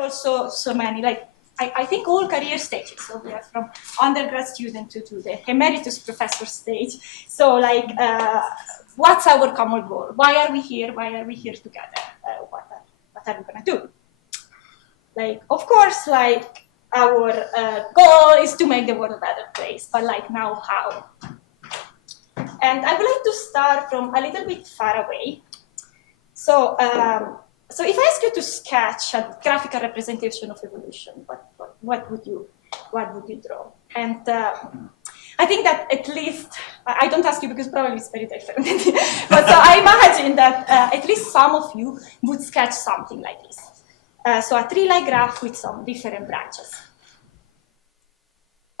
are also so many, like, I think all career stages. So we are from undergrad student to the emeritus professor stage. So like, what's our common goal? Why are we here? Why are we here together? What are we gonna do? Like, of course, like, our goal is to make the world a better place, but like, now how? And I would like to start from a little bit far away. So, so if I ask you to sketch a graphical representation of evolution, what would you draw? And I think that at least, I don't ask you because probably it's very different, but so I imagine that at least some of you would sketch something like this. So a tree-like graph with some different branches.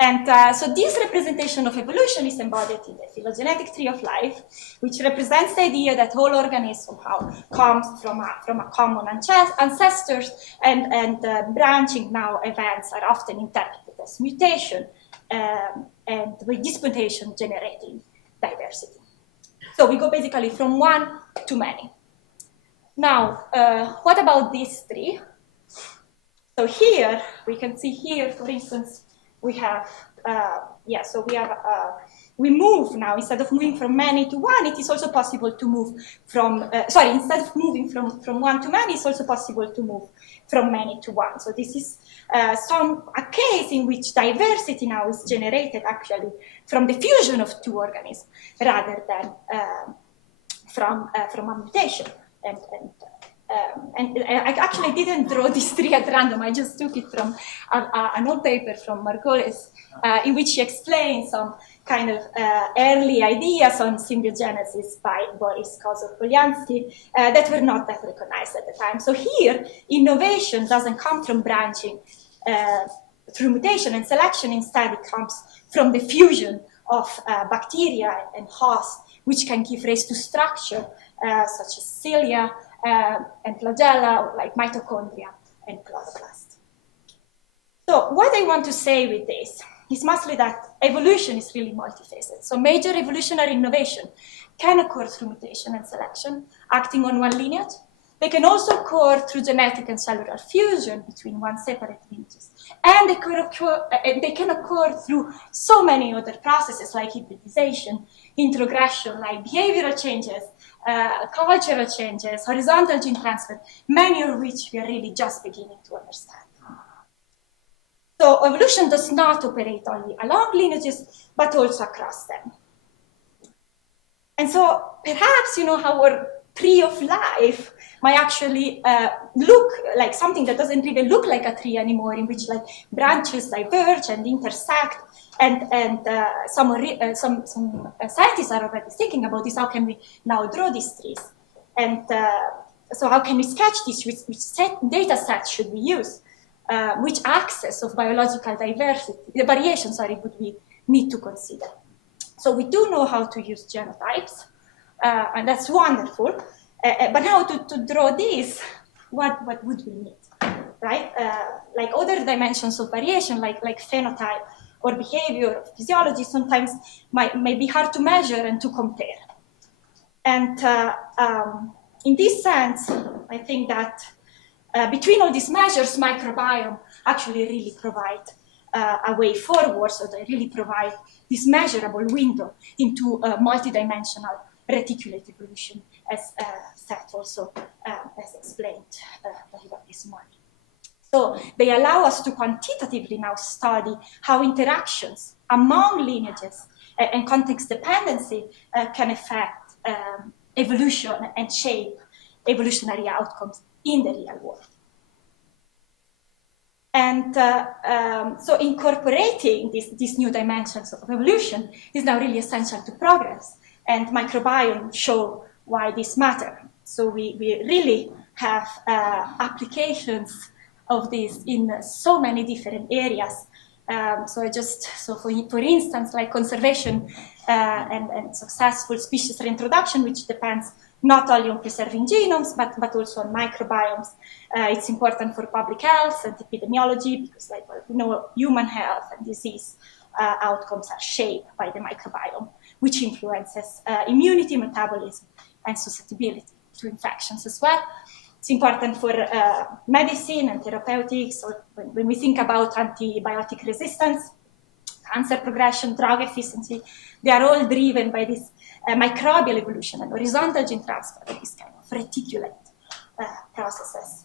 And so this representation of evolution is embodied in the phylogenetic tree of life, which represents the idea that all organisms somehow comes from a common ancestors, and branching now events are often interpreted as mutation, and with this mutation generating diversity. So we go basically from one to many. Now, what about these three? So here, we can see here, for instance, we have, so we move now, instead of moving from many to one, it is also possible to move from, instead of moving from one to many, it's also possible to move from many to one. So this is a case in which diversity now is generated actually from the fusion of two organisms rather than from a mutation. And I actually didn't draw this tree at random. I just took it from an old paper from Margolis, in which she explains some kind of early ideas on symbiogenesis by Boris Kozov-Polyansky that were not that recognized at the time. So here, innovation doesn't come from branching through mutation and selection. Instead, it comes from the fusion of bacteria and hosts, which can give rise to structure such as cilia, and flagella, like mitochondria and chloroplast. So what I want to say with this is mostly that evolution is really multifaceted. So major evolutionary innovation can occur through mutation and selection, acting on one lineage. They can also occur through genetic and cellular fusion between one separate lineages. And they can occur through so many other processes like hybridization, introgression, like behavioral changes, cultural changes, horizontal gene transfer, many of which we are really just beginning to understand. So evolution does not operate only along lineages, but also across them. And so perhaps, our tree of life might actually look like something that doesn't really look like a tree anymore, in which like branches diverge and intersect. And some scientists are already thinking about this. How can we now draw these trees? And so how can we sketch this? Which data sets should we use? Which axis of biological variation, would we need to consider? So we do know how to use genotypes, and that's wonderful. But now to draw this, what would we need, right? Like other dimensions of variation, like phenotype, or behavior, or physiology, sometimes may be hard to measure and to compare. And in this sense, I think that between all these measures, microbiome actually really provide a way forward, so they really provide this measurable window into multidimensional reticulate evolution, as Seth also has explained this morning. So they allow us to quantitatively now study how interactions among lineages and context dependency can affect evolution and shape evolutionary outcomes in the real world. And so incorporating these new dimensions of evolution is now really essential to progress, and microbiome show why this matters. So we really have applications of this in so many different areas. For instance, like conservation and successful species reintroduction, which depends not only on preserving genomes, but also on microbiomes. It's important for public health and epidemiology because, human health and disease outcomes are shaped by the microbiome, which influences immunity, metabolism, and susceptibility to infections as well. It's important for medicine and therapeutics, or when we think about antibiotic resistance, cancer progression, drug efficiency. They are all driven by this microbial evolution and horizontal gene transfer, these kind of reticulate processes.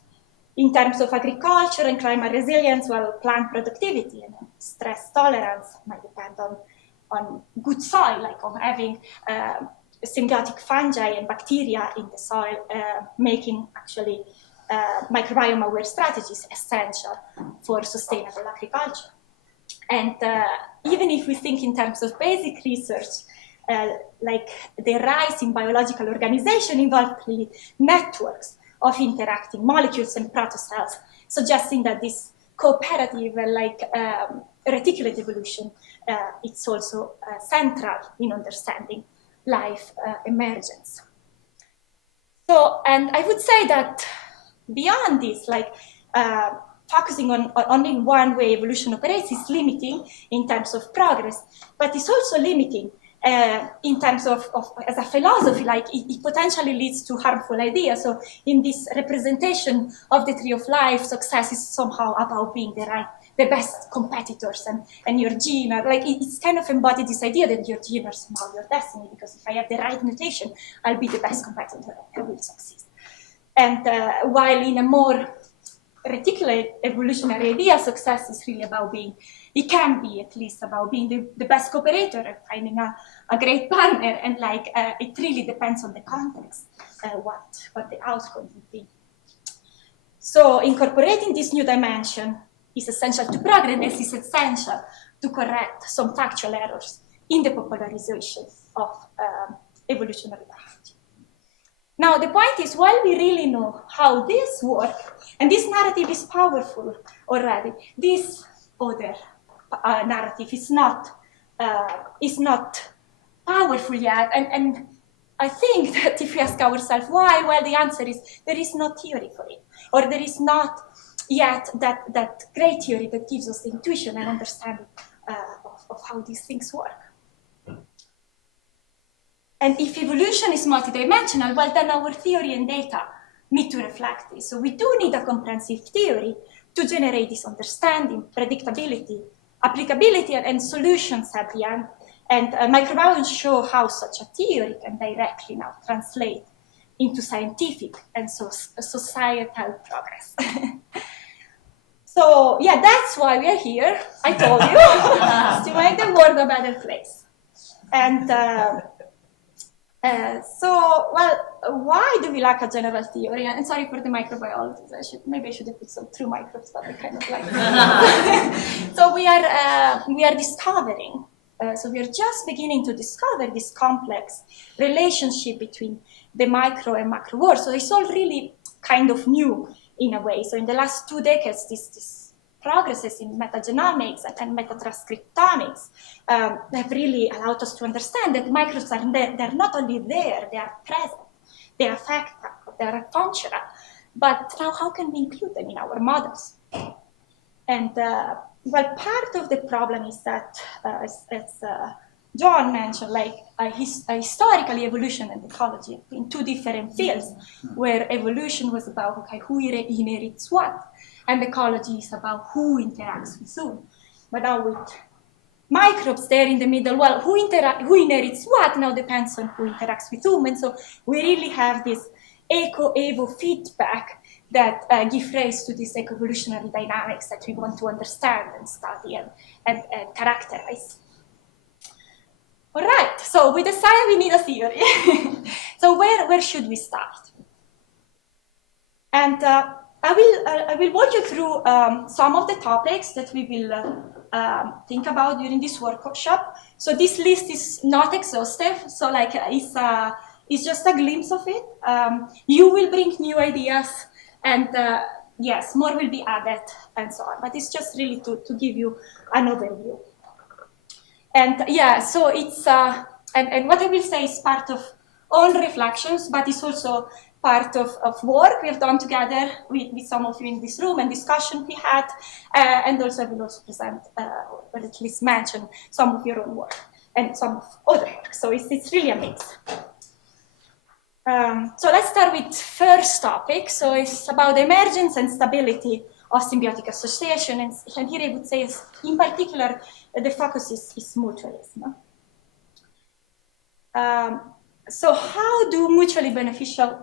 In terms of agriculture and climate resilience, well, plant productivity and stress tolerance might depend on good soil, like on having symbiotic fungi and bacteria in the soil, making actually microbiome-aware strategies essential for sustainable agriculture. And even if we think in terms of basic research, like the rise in biological organization involved really networks of interacting molecules and protocells, suggesting that this cooperative, reticulate evolution, it's also central in understanding life emergence. So, and I would say that beyond this, focusing on only one way evolution operates is limiting in terms of progress, but it's also limiting in terms of as a philosophy, like it potentially leads to harmful ideas. So in this representation of the tree of life, success is somehow about being the best competitors, and your gene, it's kind of embodied this idea that your gene are somehow your destiny, because if I have the right mutation, I'll be the best competitor, I will succeed. And while in a more reticulate evolutionary idea, success is really about being, it can be at least about being the best cooperator and finding a great partner, and it really depends on the context, what the outcome would be. So incorporating this new dimension is essential to progress, and is essential to correct some factual errors in the popularization of evolutionary biology. Now, the point is, while we really know how this works, and this narrative is powerful already, this other narrative is not powerful yet. And I think that if we ask ourselves why, well, the answer is there is no theory for it, or there is not yet that great theory that gives us the intuition and understanding of how these things work. And if evolution is multidimensional, well, then our theory and data need to reflect this. So we do need a comprehensive theory to generate this understanding, predictability, applicability, and solutions at the end. And microbiomes show how such a theory can directly now translate into scientific and societal progress. So yeah, that's why we are here, I told you, to make the world a better place. And so, well, why do we lack a general theory? And sorry for the microbiologists. Maybe I should have put some true microbes, but I kind of like. So we are discovering. So we are just beginning to discover this complex relationship between the micro and macro world. So it's all really kind of new in a way. So in the last 2 decades, this progresses in metagenomics and metatranscriptomics have really allowed us to understand that microbes are there. They're not only there, they are present, they affect us, they are functional. But now how can we include them in our models? And well, part of the problem is that, as John mentioned, historically evolution and ecology in 2 different fields, where evolution was about, okay, who inherits what, and ecology is about who interacts with whom. But now with microbes there in the middle, well, who inherits what now depends on who interacts with whom. And so we really have this eco-evo feedback that give rise to these evolutionary dynamics that we want to understand and study and characterize. All right, so we decided we need a theory. So where should we start? And I will walk you through some of the topics that we will think about during this workshop. So this list is not exhaustive, so it's just a glimpse of it. You will bring new ideas, and yes, more will be added and so on. But it's just really to give you an overview. And yeah, so it's and what I will say is part of all reflections, but it's also part of work we have done together with some of you in this room and discussion we had, and also I will also present or at least mention some of your own work and some of other work. So it's really a mix. So let's start with first topic. So it's about emergence and stability of symbiotic association. And here I would say, in particular, the focus is mutualism. So how do mutually beneficial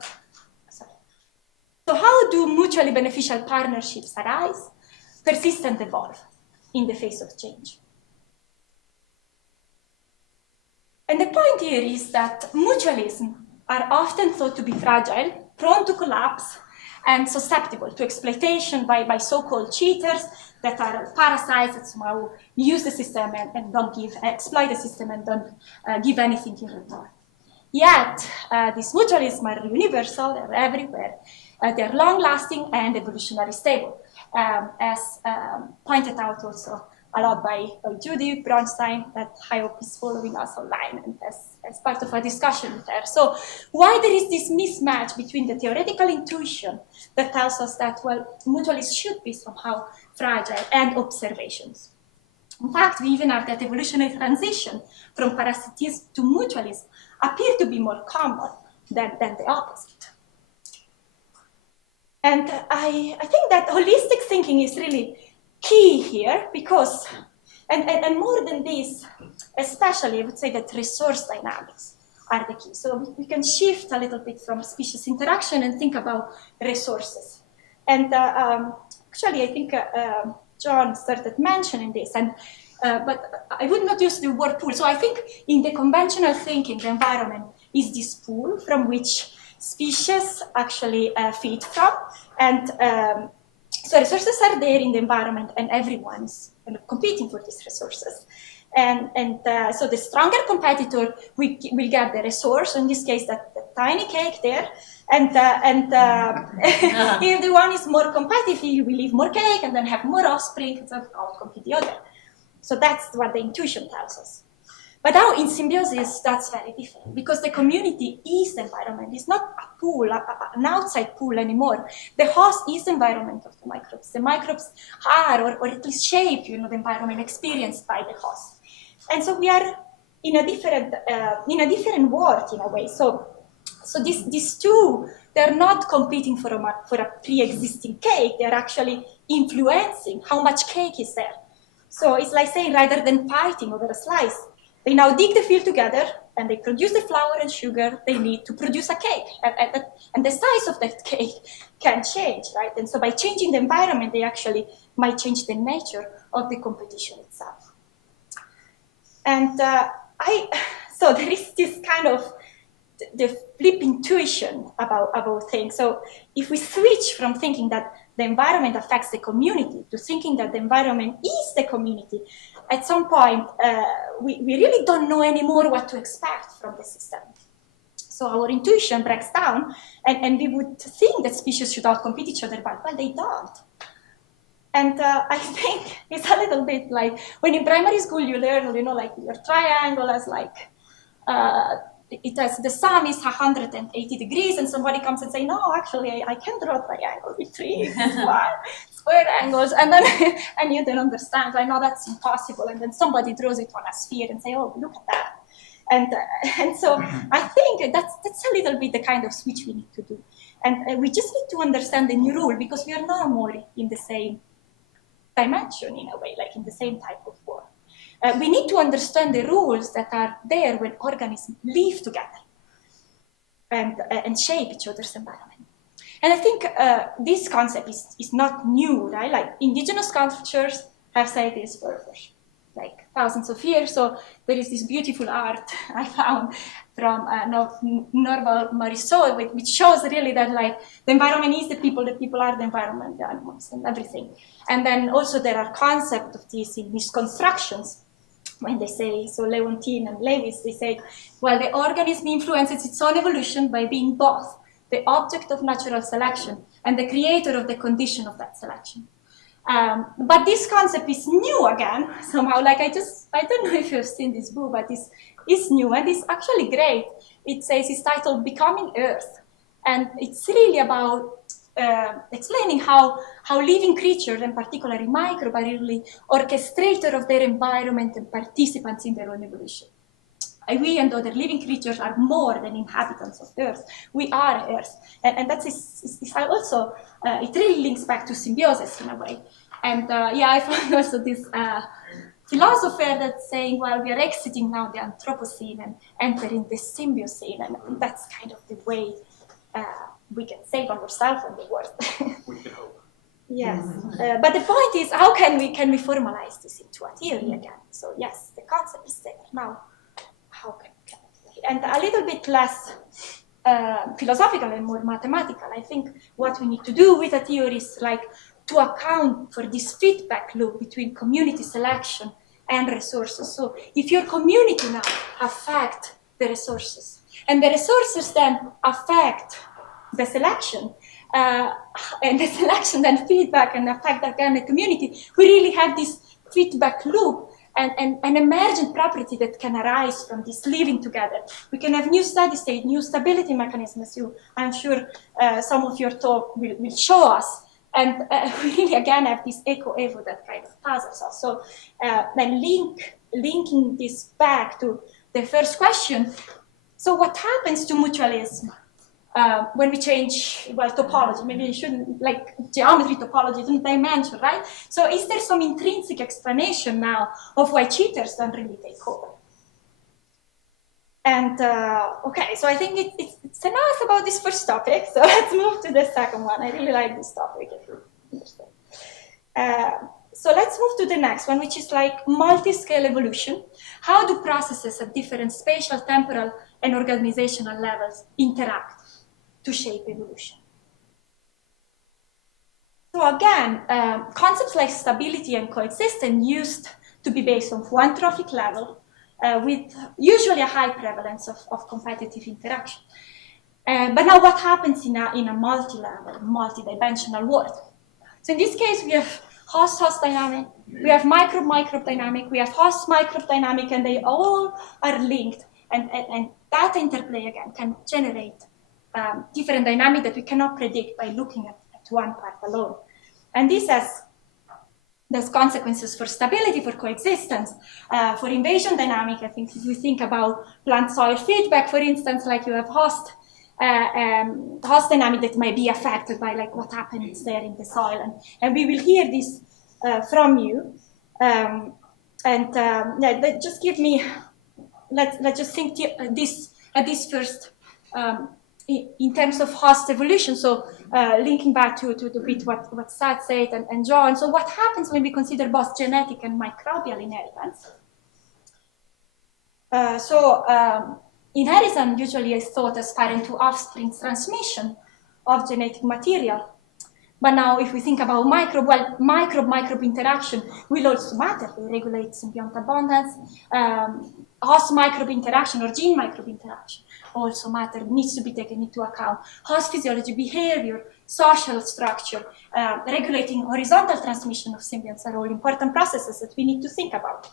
partnerships arise, persist, and evolve in the face of change? And the point here is that mutualism are often thought to be fragile, prone to collapse, and susceptible to exploitation by so-called cheaters that are parasites that somehow use the system and don't exploit the system and don't give anything in return. Yet, these mutualisms are universal, they're everywhere, they're long-lasting and evolutionarily stable, as pointed out also a lot by Judy Bronstein, that I hope is following us online and as part of a discussion with her. So why there is this mismatch between the theoretical intuition that tells us that, well, mutualism should be somehow fragile and observations? In fact, we even have that evolutionary transition from parasitism to mutualism appear to be more common than the opposite. And I think that holistic thinking is really key here because, and more than this, especially I would say that resource dynamics are the key. So we can shift a little bit from species interaction and think about resources. And actually, I think John started mentioning this, but I would not use the word pool. So I think in the conventional thinking, the environment is this pool from which species actually feed from. And so resources are there in the environment and everyone is kind of competing for these resources. And so the stronger competitor will get the resource, in this case, that tiny cake there. And if the one is more competitive, you will leave more cake and then have more offspring and so outcompete the other. So that's what the intuition tells us. But now in symbiosis, that's very different because the community is the environment. It's not a pool, an outside pool anymore. The host is the environment of the microbes. The microbes are, or at least shape, the environment experienced by the host. And so we are in a different world in a way. So these two, they're not competing for a pre-existing cake. They're actually influencing how much cake is there. So it's like saying, rather than fighting over a slice, they now dig the field together and they produce the flour and sugar they need to produce a cake. And the size of that cake can change, right? And so by changing the environment, they actually might change the nature of the competition itself. And so there is this kind of the flip intuition about things. So if we switch from thinking that the environment affects the community to thinking that the environment is the community, at some point, we really don't know anymore what to expect from the system. So our intuition breaks down, and we would think that species should outcompete each other, but well, they don't. And I think it's a little bit like when in primary school you learn, like your triangle has like, it has, the sum is 180 degrees, and somebody comes and say, no, actually, I can draw a triangle with 3 square angles, and then and you don't understand. I know that's impossible, and then somebody draws it on a sphere and say, oh, look at that. And so I think that's a little bit the kind of switch we need to do. And we just need to understand the new rule because we are no more in the same dimension in a way, like in the same type of world. We need to understand the rules that are there when organisms live together and shape each other's environment. And I think this concept is not new, right? Like indigenous cultures have said this for like thousands of years. So there is this beautiful art I found from Norval Marisol, which shows really that like the environment is the people are the environment, the animals, and everything. And then also there are concepts of this in misconstructions. When they say, so Leontine and Lewis, they say, well, the organism influences its own evolution by being both the object of natural selection and the creator of the condition of that selection. But this concept is new again, somehow, like I don't know if you've seen this book, but it's new and it's actually great. It says it's titled Becoming Earth. And it's really about explaining how living creatures, and particularly microbes, are really orchestrator of their environment and participants in their own evolution. We and other living creatures are more than inhabitants of the Earth. We are Earth. And that is also, it really links back to symbiosis in a way. And yeah, I found also this philosopher that's saying, well, we are exiting now the Anthropocene and entering the Symbiocene. And that's kind of the way we can save ourselves and the world. We can hope. Yes, but the point is, how can we formalize this into a theory again? So yes, the concept is there now. How can we? And a little bit less philosophical and more mathematical. I think what we need to do with a theory is like to account for this feedback loop between community selection and resources. So if your community now affect the resources, and the resources then affect the selection, and the selection then feedback and affect again the community, we really have this feedback loop and an emergent property that can arise from this living together. We can have new steady state, new stability mechanisms. I'm sure some of your talk will show us. And we really again have this eco-evo that kind of puzzles us. So then linking this back to the first question. So what happens to mutualism? When we change, well, topology, maybe you shouldn't, like geometry topology, dimension, right? So is there some intrinsic explanation now of why cheaters don't really take over? And okay, so I think it's enough about this first topic. So let's move to the second one. I really like this topic, if you understand. So let's move to the next one, which is like multi-scale evolution. How do processes at different spatial, temporal, and organizational levels interact to shape evolution? So again, concepts like stability and coexistence used to be based on one trophic level with usually a high prevalence of competitive interaction. But now what happens in a multi-level, multi-dimensional world? So in this case, we have host-host dynamic, we have microbe-microbe dynamic, we have host-microbe dynamic, and they all are linked. And that interplay, again, can generate different dynamic that we cannot predict by looking at one part alone. And this has consequences for stability, for coexistence, for invasion dynamic. I think if we think about plant-soil feedback, for instance, like you have host dynamic that might be affected by like what happens there in the soil. And we will hear this from you. Yeah, just give me, let's just think this first in terms of host evolution. So linking back to bit what Sad said and John. So what happens when we consider both genetic and microbial inheritance? Inheritance usually is thought as parent to offspring transmission of genetic material. But now if we think about microbe, well, microbe interaction will also matter. They regulate symbiont abundance. Host microbe interaction or gene microbe interaction also matter, needs to be taken into account. Host physiology, behavior, social structure, regulating horizontal transmission of symbionts are all important processes that we need to think about.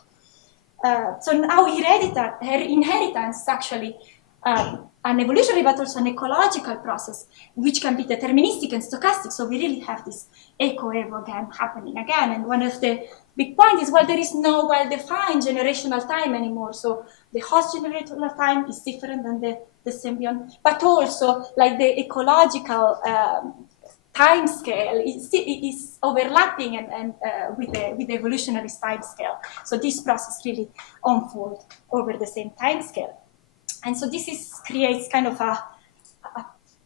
So now inheritance is actually an evolutionary but also an ecological process, which can be deterministic and stochastic. So we really have this eco-evo again happening again. And one of the big points is, well, there is no well-defined generational time anymore. So the host generational time is different than the symbiont, but also like the ecological time scale is overlapping and with the evolutionary time scale. So this process really unfolds over the same time scale. And so this creates kind of a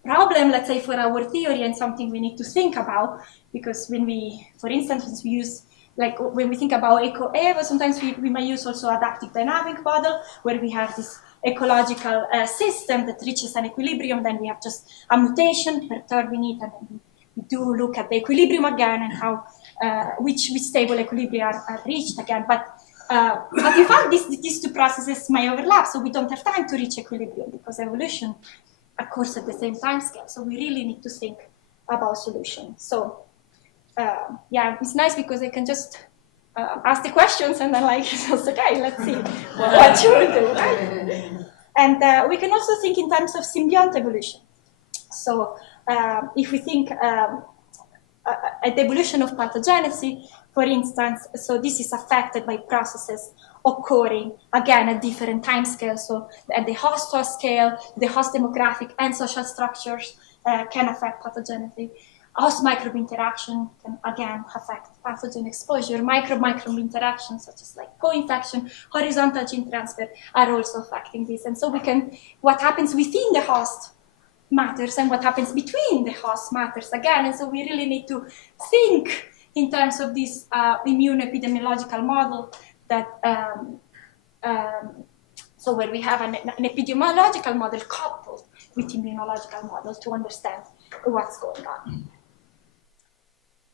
problem, let's say, for our theory and something we need to think about, because when we, for instance, we use, like when we think about eco-evo, sometimes we might use also adaptive dynamic model, where we have this ecological system that reaches an equilibrium, then we have just a mutation, perturb in it, and then we do look at the equilibrium again and how, which stable equilibria are reached again. But in fact, these two processes may overlap, so we don't have time to reach equilibrium because evolution occurs at the same time scale. So we really need to think about solutions. So yeah, it's nice because I can just ask the questions and then like, it's okay, let's see what you will do. Right? And we can also think in terms of symbiont evolution. So if we think at the evolution of pathogenesis, for instance, so this is affected by processes occurring, again, at different time scales. So at the host scale, the host demographic and social structures can affect pathogenicity. Host microbe interaction can, again, affect pathogen exposure. Microbe-microbe interactions, such as like co-infection, horizontal gene transfer, are also affecting this. And so we can, what happens within the host matters, and what happens between the host matters again. And so we really need to think in terms of this immune epidemiological model that, so where we have an epidemiological model coupled with immunological model to understand what's going on.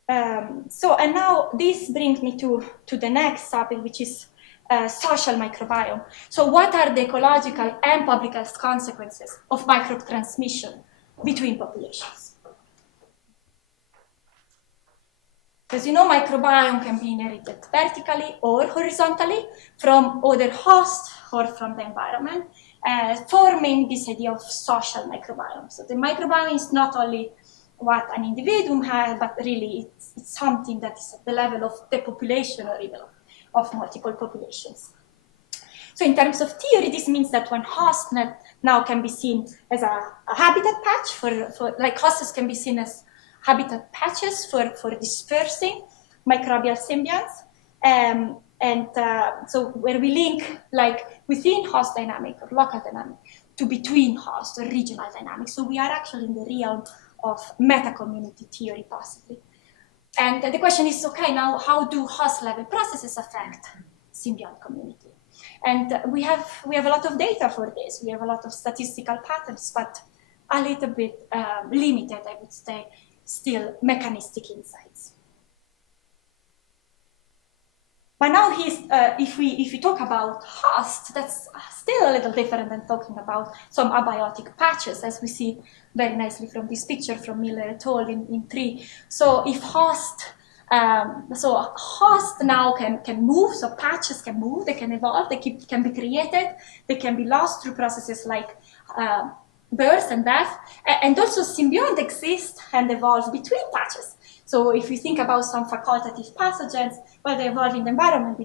And now this brings me to the next topic, which is social microbiome. So what are the ecological and public health consequences of microbe transmission between populations? As you know, microbiome can be inherited vertically or horizontally from other hosts or from the environment, forming this idea of social microbiome. So the microbiome is not only what an individuum has, but really it's something that is at the level of the population or even of multiple populations. So in terms of theory, this means that one host net now can be seen as a habitat patch for like hosts can be seen as habitat patches for dispersing microbial symbionts. So where we link like within host dynamic or local dynamic to between host or regional dynamics. So we are actually in the realm of meta-community theory, possibly. And the question is, okay, now how do host-level processes affect symbiont community? And we have a lot of data for this. We have a lot of statistical patterns, but a little bit limited, I would say, still mechanistic insights. But now if we talk about host, that's still a little different than talking about some abiotic patches, as we see very nicely from this picture from Miller et al. in 3. So if host now can move, so patches can move, they can evolve, they can be created, they can be lost through processes like birth and death, and also symbiont exist and evolve between patches. So if we think about some facultative pathogens, well, they evolve in the environment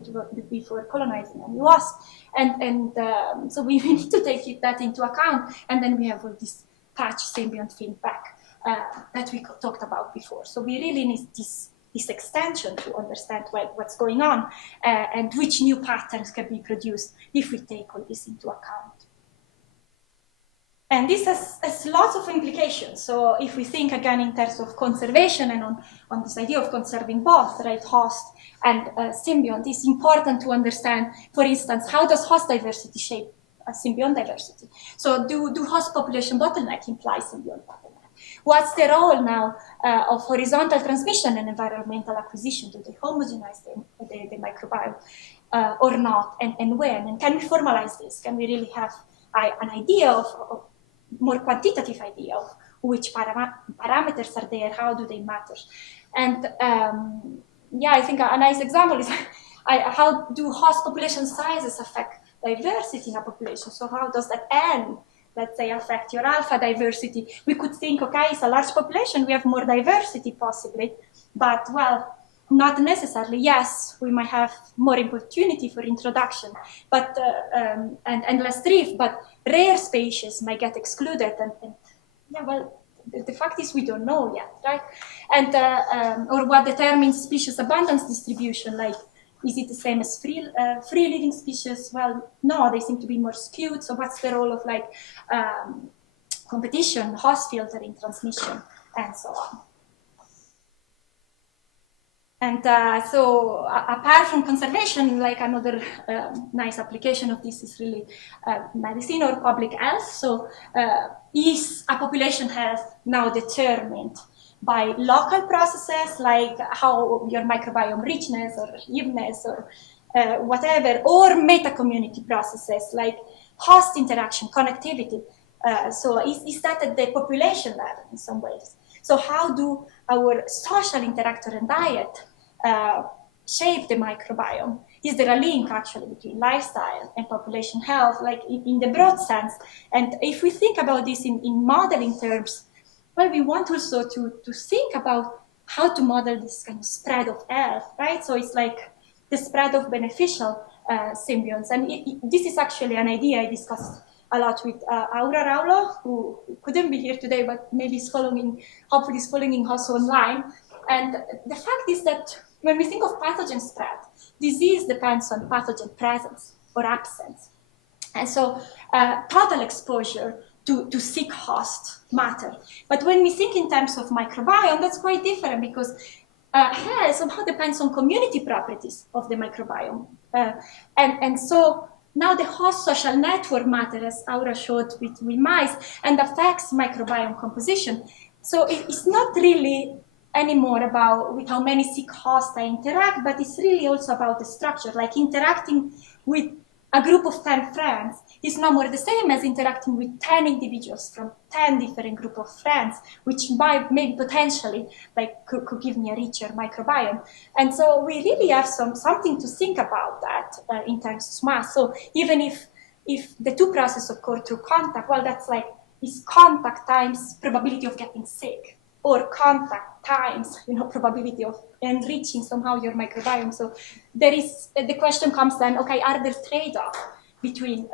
before colonizing a new host. So we need to take that into account. And then we have all this patch symbiont feedback that we talked about before. So we really need this extension to understand what's going on and which new patterns can be produced if we take all this into account. And this has lots of implications. So if we think again in terms of conservation and on this idea of conserving both, right, host and symbiont, it's important to understand, for instance, how does host diversity shape symbiont diversity? So do host population bottleneck imply symbiont bottleneck? What's the role now of horizontal transmission and environmental acquisition? Do they homogenize the microbiome or not, and when? And can we formalize this? Can we really have an idea of more quantitative idea of which parameters are there, how do they matter? And yeah, I think a nice example is how do host population sizes affect diversity in a population? So how does that N, let's say, affect your alpha diversity? We could think, okay, it's a large population, we have more diversity possibly, but well, not necessarily. Yes, we might have more opportunity for introduction, but and less drift, but rare species might get excluded. And yeah, well, the fact is we don't know yet, right? And or what determines species abundance distribution? Like, is it the same as free living species? Well, no, they seem to be more skewed. So what's the role of like competition, host filtering, transmission, and so on? And so apart from conservation, like another nice application of this is really medicine or public health. So is a population health now determined by local processes like how your microbiome richness or evenness or whatever, or meta-community processes like host interaction, connectivity? So is that at the population level in some ways? So how do our social interactor and diet shape the microbiome? Is there a link actually between lifestyle and population health, like in the broad sense? And if we think about this in modeling terms, well, we want also to think about how to model this kind of spread of health, right? So it's like the spread of beneficial symbionts. And this is actually an idea I discussed a lot with Aura Raulo, who couldn't be here today, but maybe is hopefully is following us online. And the fact is that when we think of pathogen spread, disease depends on pathogen presence or absence. And so total exposure to sick host matter. But when we think in terms of microbiome, that's quite different because health somehow depends on community properties of the microbiome. And so now the host social network matter, as Aura showed with mice, and affects microbiome composition. So it's not really anymore about with how many sick hosts I interact, but it's really also about the structure, like interacting with a group of 10 friends is no more the same as interacting with 10 individuals from 10 different group of friends, which maybe potentially like could give me a richer microbiome. And so we really have something to think about that in terms of mass. So even if the two processes occur through contact, well, that's like is contact times probability of getting sick, or contact times, probability of enriching somehow your microbiome. So there is, the question comes then, okay, are there trade-offs between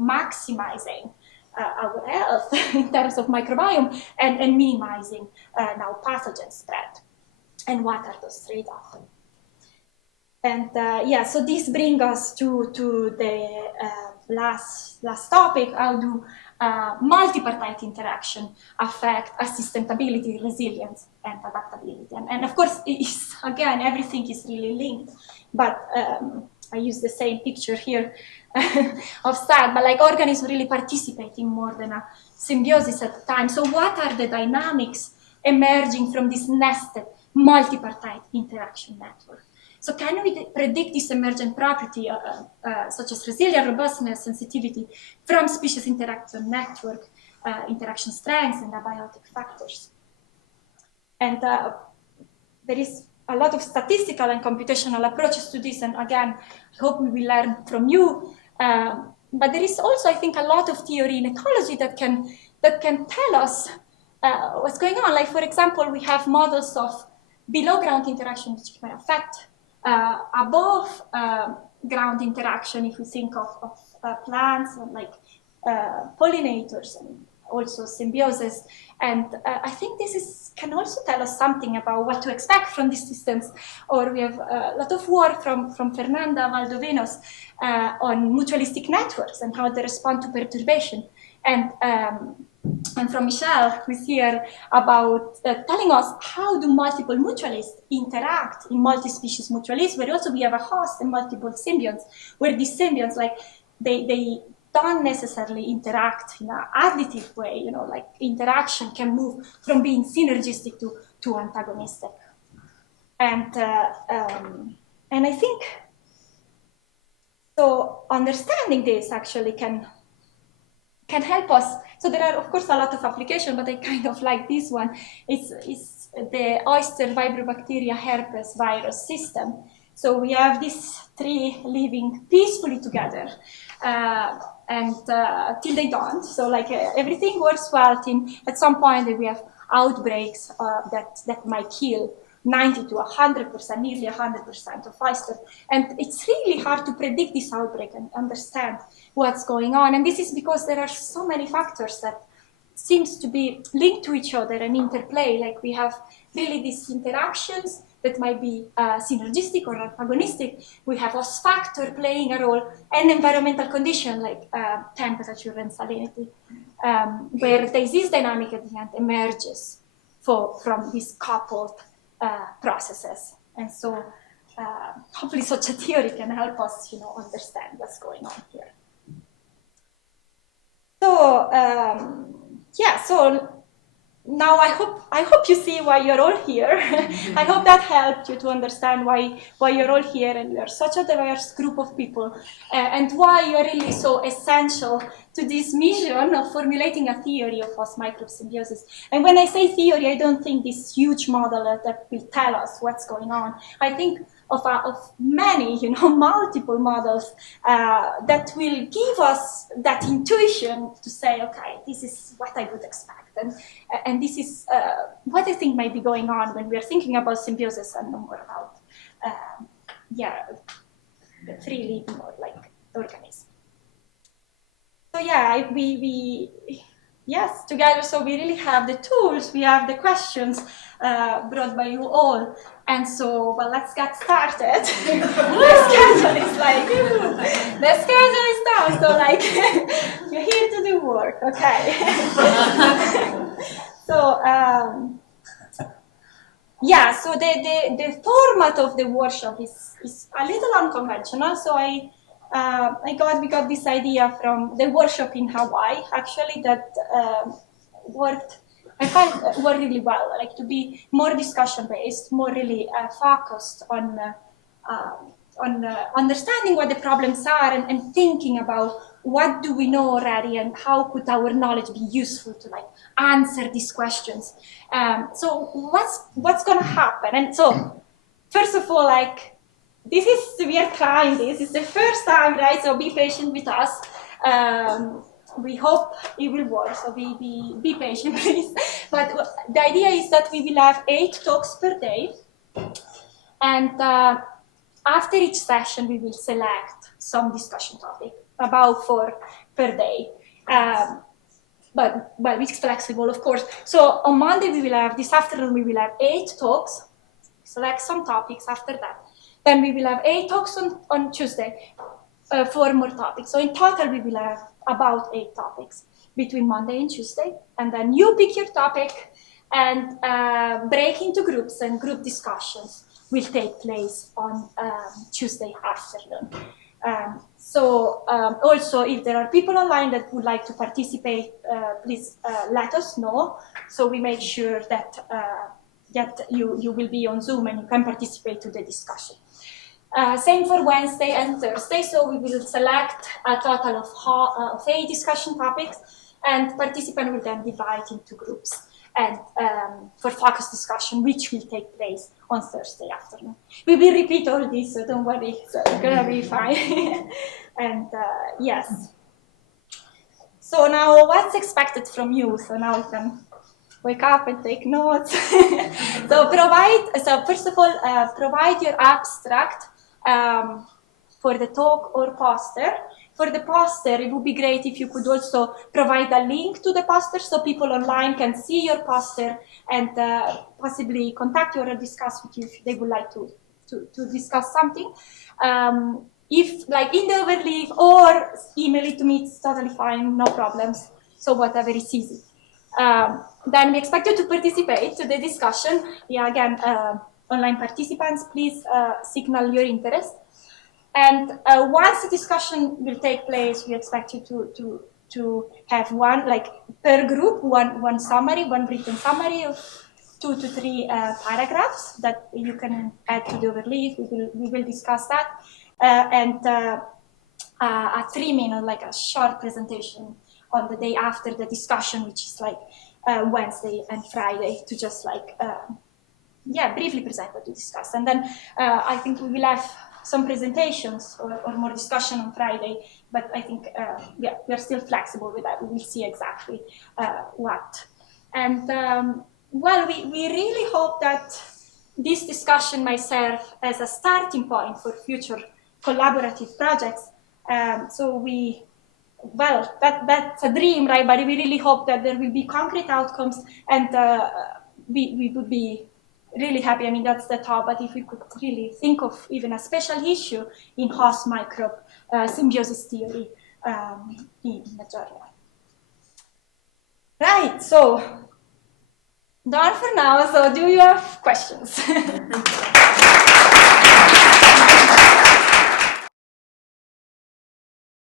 maximizing our health in terms of microbiome and minimizing now pathogen spread? And what are those trade-offs? And yeah, so this brings us to the last topic. How do multipartite interaction affect sustainability, resilience, and adaptability? And of course, again, everything is really linked. But I use the same picture here of SAD, but like organisms really participating more than a symbiosis at the time. So what are the dynamics emerging from this nested multipartite interaction network? So can we predict this emergent property, such as resilience, robustness, sensitivity, from species interaction network, interaction strengths, and abiotic factors? And there is a lot of statistical and computational approaches to this, and again, I hope we will learn from you. But there is also, I think, a lot of theory in ecology that can tell us what's going on. Like, for example, we have models of below-ground interaction which can affect above ground interaction, if we think of plants and like pollinators and also symbioses. And I think this can also tell us something about what to expect from these systems. Or we have a lot of work from Fernanda Valdovinos on mutualistic networks and how they respond to perturbation. And from Michelle, who's here, about telling us how do multiple mutualists interact in multi-species mutualism, where also we have a host and multiple symbionts, where these symbionts, like, they don't necessarily interact in an additive way, like interaction can move from being synergistic to antagonistic. And I think, so understanding this actually can help us. So there are, of course, a lot of applications, but I kind of like this one. It's the oyster vibrobacteria herpes virus system. So we have these three living peacefully together, and till they don't. So like everything works well. At some point we have outbreaks that might kill 90 to 100%, nearly 100% of oysters. And it's really hard to predict this outbreak and understand what's going on. And this is because there are so many factors that seems to be linked to each other and interplay. Like we have really these interactions that might be synergistic or antagonistic. We have host factor playing a role, and environmental condition like temperature and salinity, where the disease dynamic at the end emerges from these coupled processes. And so hopefully such a theory can help us understand what's going on here. So yeah, so now I hope you see why you're all here. I hope that helped you to understand why you're all here, and you're such a diverse group of people, and why you're really so essential to this mission of formulating a theory of host microbe symbiosis. And when I say theory, I don't think this huge model that will tell us what's going on. I think of many, multiple models that will give us that intuition to say, okay, this is what I would expect. And this is what I think might be going on when we are thinking about symbiosis and more about, free living or like organism. So yeah, yes, together, so we really have the tools, we have the questions brought by you all. And so, well, let's get started. The schedule is like, the schedule is down, so like, you're here to do work, okay. So, yeah, so the format of the workshop is a little unconventional. So we got this idea from the workshop in Hawaii, actually, that worked really well, like to be more discussion-based, more really focused on understanding what the problems are and thinking about what do we know already and how could our knowledge be useful to like answer these questions. So what's going to happen? And so first of all, like we are trying this. It's the first time, right? So be patient with us. We hope it will work. So be patient, please. But the idea is that we will have 8 talks per day, and after each session, we will select some discussion topic, about 4 per day. But it's flexible, of course. So on Monday, this afternoon, we will have 8 talks, select some topics after that. Then we will have 8 talks on Tuesday, 4 more topics. So in total, we will have about 8 topics between Monday and Tuesday. And then you pick your topic and break into groups, and group discussions will take place on Tuesday afternoon. Also, if there are people online that would like to participate, please let us know, so we make sure that you will be on Zoom and you can participate to the discussion. Same for Wednesday and Thursday, so we will select a total of 8 discussion topics, and participants will then divide into groups and for focus discussion, which will take place on Thursday afternoon. We will repeat all this, so don't worry, so it's gonna be fine. And yes. So now what's expected from you? So now you can wake up and take notes. So first of all, provide your abstract for the talk or poster. For the poster, it would be great if you could also provide a link to the poster so people online can see your poster and possibly contact you or discuss with you if they would like to discuss something. If like in the overleaf or email it to me, it's totally fine, no problems. So whatever is easy. Then we expect you to participate to the discussion. Yeah, again, online participants, please signal your interest. And once the discussion will take place, we expect you to have one, like per group, one summary, one written summary of 2 to 3 paragraphs that you can add to the overleaf. We will discuss that. And a 3-minute, like a short presentation on the day after the discussion, which is like Wednesday and Friday, to just like, briefly present what we discussed. And then I think we will have some presentations or more discussion on Friday, but I think, we're still flexible with that. We will see exactly what. And well, we really hope that this discussion might serve as a starting point for future collaborative projects. So that's a dream, right? But we really hope that there will be concrete outcomes, and we would be really happy. I mean, that's the top, but if we could really think of even a special issue in host microbe symbiosis theory in the journal. Right, so done for now. So do you have questions?